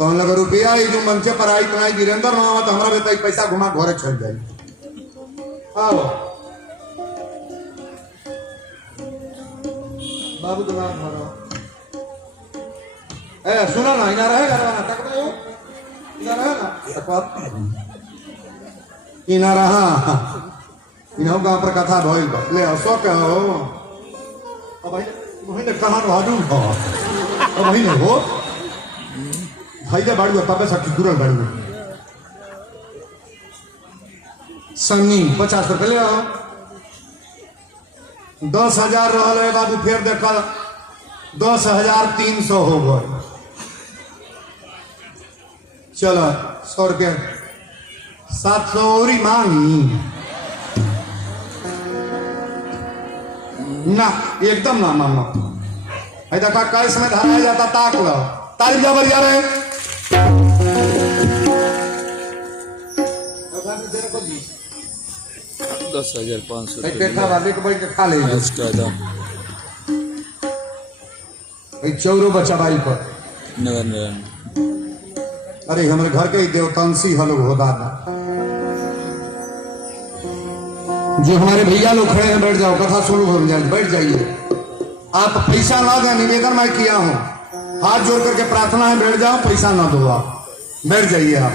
तो हम लोग रुपया ये जो मंचे पर आई तुनाई वीरेंद्र ना आवा तो हमारा बेटा पैसा घुमा घरे चल जाए। आओ बाबू दुकान भरो। ए सुनो ना इना रहेगा ना तक दो इना रहेगा तक इना रहा इना गांव पर कथा भइल बा ले असो के हो अब भाई वही ने कहां भादू हो अब वही ने हो भाई दे बाड़ू पापा सखी दूर बाड़ू सन्नी 50 रुपए ले आओ 10,000 रहल है बाबू फिर देख 10,300 हो गए। चलो 100 रुपया 700 और मांगी ना एकदम ना मांगो देखा कैस में धराया जाता ताक लो तारीफ जबर जा रहे 10,500 वाले को बैठ के खा ले उसका दाम चौरो बच्चा भाई पर नगर। अरे हमारे घर के देवतांशी हलो हो दादा जो हमारे भैया लोग खड़े हैं बैठ जाओ कथा शुरू हो जाए बैठ जाइए। आप पैसा ना दें निवेदन मैं किया हूं हाथ जोड़ करके प्रार्थना है बैठ जाओ पैसा ना दो आप बैठ जाइए। आप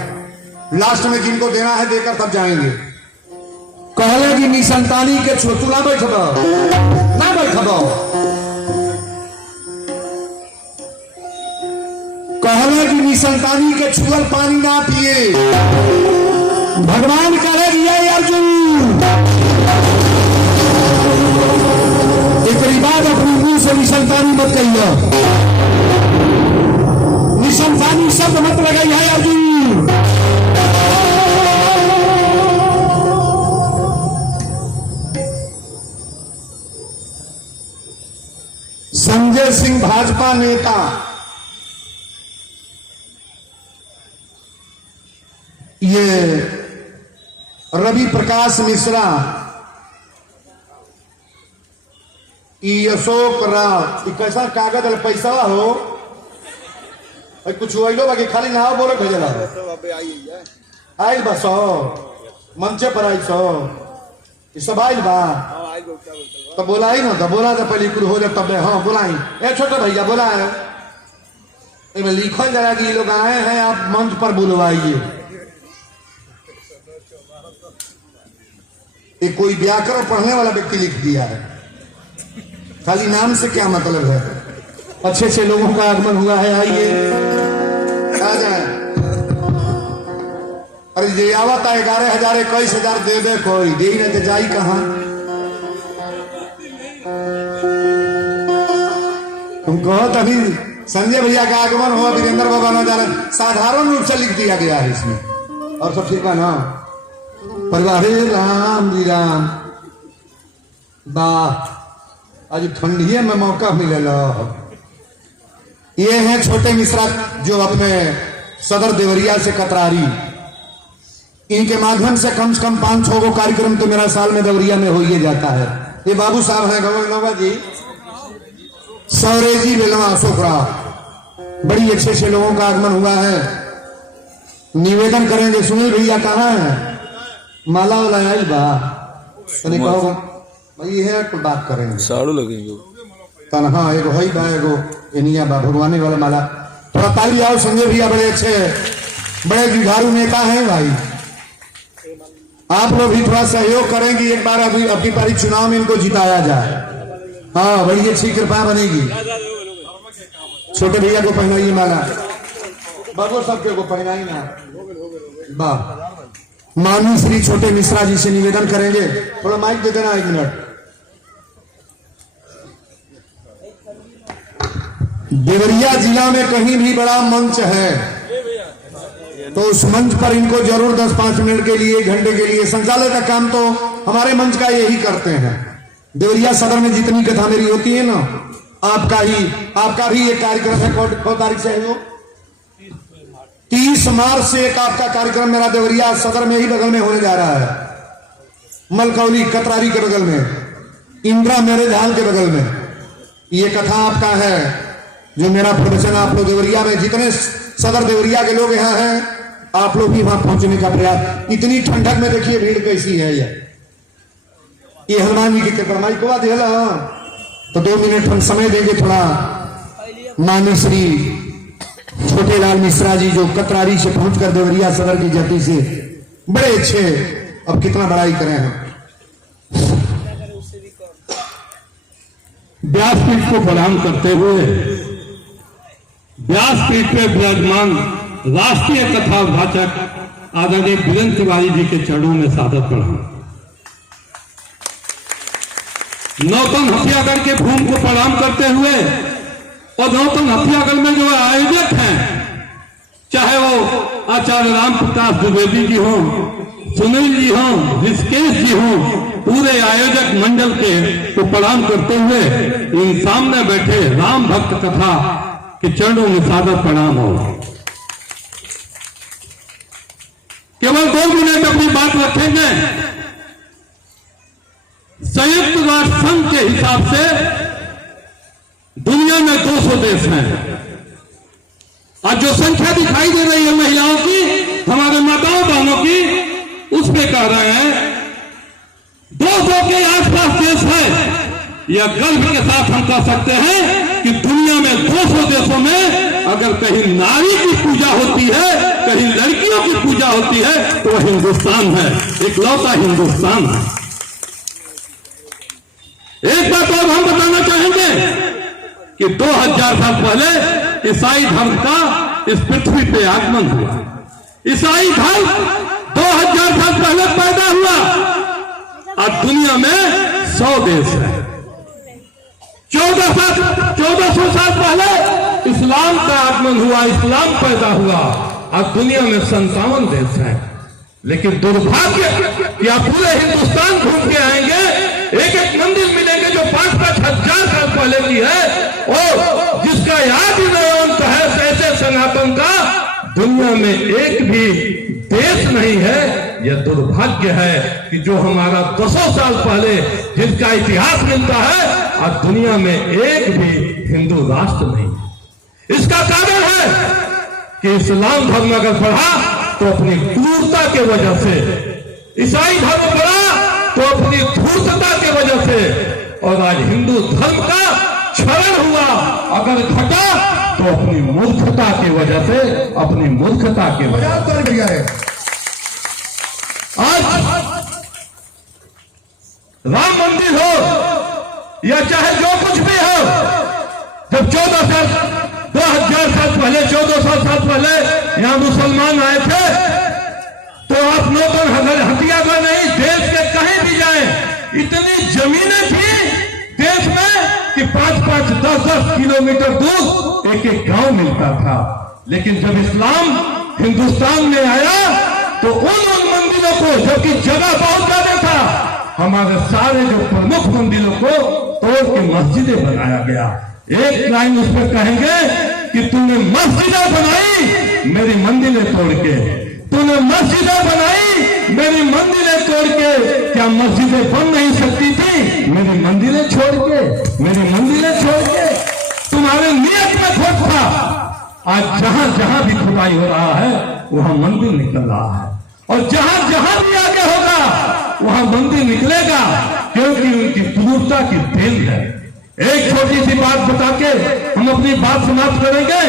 लास्ट में जिनको देना है देकर तब जाएंगे। कहले कि निसंतानी के छोटू ना बैठब ना बैठब कहले कि निसंतानी के छुअल पानी ना पिए भगवान कहे दिया अर्जुन एक बाद अपनी मुंह से निसंतानी मत कहिए निसंतानी शब्द मत लगाई है अर्जुन। संजय सिंह भाजपा नेता ये रवि प्रकाश मिश्रा अशोक राव कैसा कागज पैसा हो कुछ हुआ बाकी खाली ना बोले भेजला आइल बस मंचे पर आई सो सब आइल बा तो बोलाई ना तो बोला था पहले कुछ हो जाए तब हाँ बोलाई ए छोटे भैया बोला है लिखल जरा कि लोग आए हैं आप मंच पर बुलवाइए। ये कोई व्याकरण पढ़ने वाला व्यक्ति लिख दिया है खाली नाम से क्या मतलब है। अच्छे अच्छे लोगों का आगमन हुआ है आइए आ जाए। अरे ये आवता 11,000 21,000 दे दे कोई दे ही नहीं जाई कहां तुम कहो तभी संजय भैया का आगमन हुआ वीरेंद्र बाबा ना जा रहे साधारण रूप से लिख दिया गया है इसमें और सब ठीक है ना परिवार राम जी राम वाह आज ठंडिये में मौका मिलेगा। ये हैं छोटे मिश्रा जो अपने सदर देवरिया से कतरारी इनके माध्यम से कम 5-6 गो कार्यक्रम तो मेरा साल में देवरिया में हो ही जाता है। ये बाबू साहब हैं गवर्नर जी सौरेजी बेलवा अशोकरा बड़ी अच्छे अच्छे लोगों का आगमन हुआ है। निवेदन करेंगे सुनील भैया कहाँ है माला वाला आइल बा तने कहो भाई है कुछ बात करेंगे साड़ू लगेंगे तनहा एगो होई बा एगो एनिया बा भगवानी वाला माला थोड़ा ताली आओ संजय भैया बड़े अच्छे बड़े जुझारू नेता हैं भाई आप लोग भी थोड़ा सहयोग करेंगे एक बार अभी अपनी पारी चुनाव में इनको जिताया जाए। हाँ बड़ी अच्छी कृपा बनेगी। छोटे भैया को पहनाइए माला बाबू सबके को पहनाई ना वाह। माननीय श्री छोटे मिश्रा जी से निवेदन करेंगे थोड़ा माइक दे देना 1 मिनट। देवरिया जिला में कहीं भी बड़ा मंच है तो उस मंच पर इनको जरूर 10-5 मिनट के लिए घंटे के लिए संचालक का काम तो हमारे मंच का यही करते हैं। देवरिया सदर में जितनी कथा मेरी होती है ना आपका भी एक कार्यक्रम है कौन तारीख से है वो 30 मार्च से एक आपका कार्यक्रम मेरा देवरिया सदर में ही बगल में होने जा रहा है। मलकौली कतरारी के बगल में इंदिरा मैरिज हॉल के बगल में ये कथा आपका है जो मेरा प्रवचन आप लोग देवरिया में, जितने सदर देवरिया के लोग यहाँ हैं, आप लोग भी वहां पहुंचने का प्रयास। इतनी ठंडक में देखिए भीड़ कैसी है। ये हनुमान जी की कृपा को बात है। तो 2 मिनट हम समय देंगे थोड़ा। माननीय श्री छोटेलाल मिश्रा जी जो कतरारी से पहुंचकर देवरिया सदर की जति से बड़े अच्छे, अब कितना बड़ाई करें हम। व्यासपीठ को प्रणाम करते हुए व्यासपीठ पे विराजमान राष्ट्रीय कथा वाचक आदरणीय वीरेंद्र तिवारी जी के चरणों में सादर प्रणाम। नौतन हथियागढ़ के भूमि को प्रणाम करते हुए और नौतन हथियागढ़ में जो आयोजक हैं, चाहे वो आचार्य राम प्रकाश द्विवेदी जी हों, सुनील जी हों, ऋषिकेश जी हों, पूरे आयोजक मंडल के को प्रणाम करते हुए इन सामने बैठे राम भक्त कथा के चरणों में सादर प्रणाम हो। केवल 2 मिनट अपनी बात रखेंगे। संयुक्त राष्ट्र संघ के हिसाब से दुनिया में 200 देश हैं। आज जो संख्या दिखाई दे रही है महिलाओं की, हमारे माताओं बहनों की, उस पे कह रहे हैं 200 के आसपास देश है। यह गर्व के साथ हम कह सकते हैं कि दुनिया में 200 देशों में अगर कहीं नारी की पूजा होती है, कहीं लड़कियों की पूजा होती है, तो वह हिंदुस्तान है, इकलौता हिंदुस्तान है। एक बात और हम बताना चाहेंगे कि 2000 साल पहले ईसाई धर्म का इस पृथ्वी पे आगमन हुआ। ईसाई धर्म 2000 साल पहले पैदा हुआ। आज दुनिया में 100 देश है। 1400 साल पहले इस्लाम का आगमन हुआ, इस्लाम पैदा हुआ। आज दुनिया में 57 देश हैं। लेकिन दुर्भाग्य कि आप पूरे हिंदुस्तान घूम के आएंगे, एक मंदिर मिलेंगे जो 5-5 हजार साल पहले की है और जिसका याद ही नहीं अंत है। ऐसे सनातन का दुनिया में एक भी देश नहीं है। यह दुर्भाग्य है कि जो हमारा 200 साल पहले जिसका इतिहास मिलता है, आज दुनिया में एक भी हिंदू राष्ट्र नहीं है। इसका कारण है कि इस्लाम धर्म अगर बढ़ा तो अपनी क्रूरता के वजह से, ईसाई धर्म बढ़ा तो अपनी धूर्तता के वजह से, और आज हिंदू धर्म का क्षरण हुआ अगर घटा तो अपनी मूर्खता की वजह से, अपनी मूर्खता के वजह से। आज राम मंदिर हो या चाहे जो कुछ भी हो, जब 2000 साल पहले 1400 साल पहले यहां मुसलमान आए थे, तो आप नौतन हथियागढ़ नहीं, देश के कहीं भी जाएं, इतनी जमीनें थी देश में कि 5-5, 10-10 किलोमीटर दूर एक गांव मिलता था। लेकिन जब इस्लाम हिंदुस्तान में आया तो उन मंदिरों को, जबकि जगह बहुत ज्यादा था, हमारे सारे जो प्रमुख मंदिरों को तोड़ के मस्जिदें बनाया गया। एक लाइन उस पर कहेंगे कि तूने मस्जिदें बनाई मेरी मंदिरें तोड़ के, तूने मस्जिदें बनाई मेरी मंदिरें तोड़ के। क्या मस्जिदें बन नहीं सकती थी मेरी मंदिरें छोड़ के, मेरी मंदिरें छोड़ के? तुम्हारे नियत में खोट था। आज जहां जहां भी खुदाई हो रहा है वहां मंदिर निकल रहा है, और जहां जहां भी आगे होगा वहां मंदिर निकलेगा, क्योंकि उनकी क्रूरता की देन है। एक छोटी सी बात बता के हम अपनी बात समाप्त करेंगे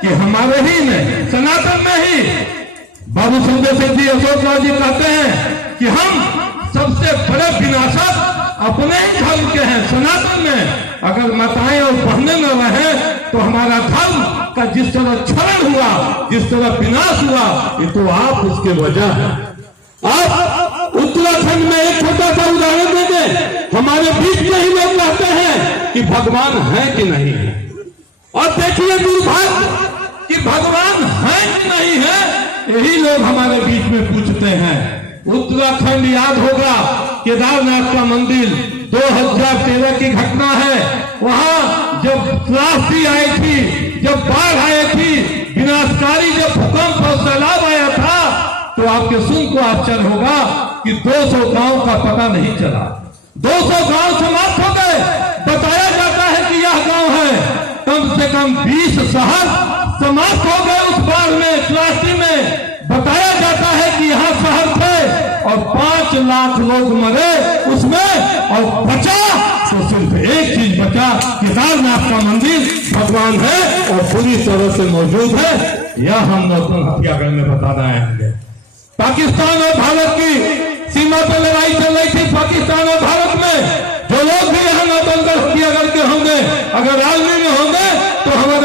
कि हमारे ही में, सनातन में ही बाबू संजय सिंह जी, अशोक राव जी कहते हैं कि हम सबसे बड़े विनाशक अपने ही धर्म के हैं। सनातन में अगर माताएं और बहनें न रहे तो हमारा धर्म का जिस तरह क्षरण हुआ, जिस तरह विनाश हुआ, ये तो आप उसके वजह है। आप उत्तराखंड में एक छोटा सा उदाहरण देंगे। हमारे बीच में ही लोग कहते हैं कि भगवान है कि नहीं है, और देखिए दुर्भाग्य कि भगवान है कि नहीं है, यही लोग हमारे बीच में पूछते हैं। उत्तराखंड याद होगा, केदारनाथ का मंदिर 2013 की घटना है। वहां जब त्रासदी आई थी, जब बाढ़ आई थी, विनाशकारी जब भूकंप और सैलाब आया था, तो आपके सुन को आश्चर्य होगा कि 200 गांव का पता नहीं चला। 200 गांव समाप्त हो गए। बताया जाता है कि यह गांव है, कम से कम 20 शहर समाप्त हो गए उस बाढ़ में। प्लास्टिक में बताया जाता है कि यहाँ शहर थे और 5 लाख लोग मरे उसमें, और बचा तो सिर्फ एक चीज बचा, केदारनाथ का मंदिर भगवान है और पूरी तरह से मौजूद है। यह हम नौतन हथियागढ़ में बताना आएंगे। पाकिस्तान और भारत की सीमा पर लड़ाई चल रही थी, पाकिस्तान और भारत में। जो लोग भी यहाँ नौतनगढ़ हथियागढ़ के होंगे, अगर आर्मी में होंगे तो हमारे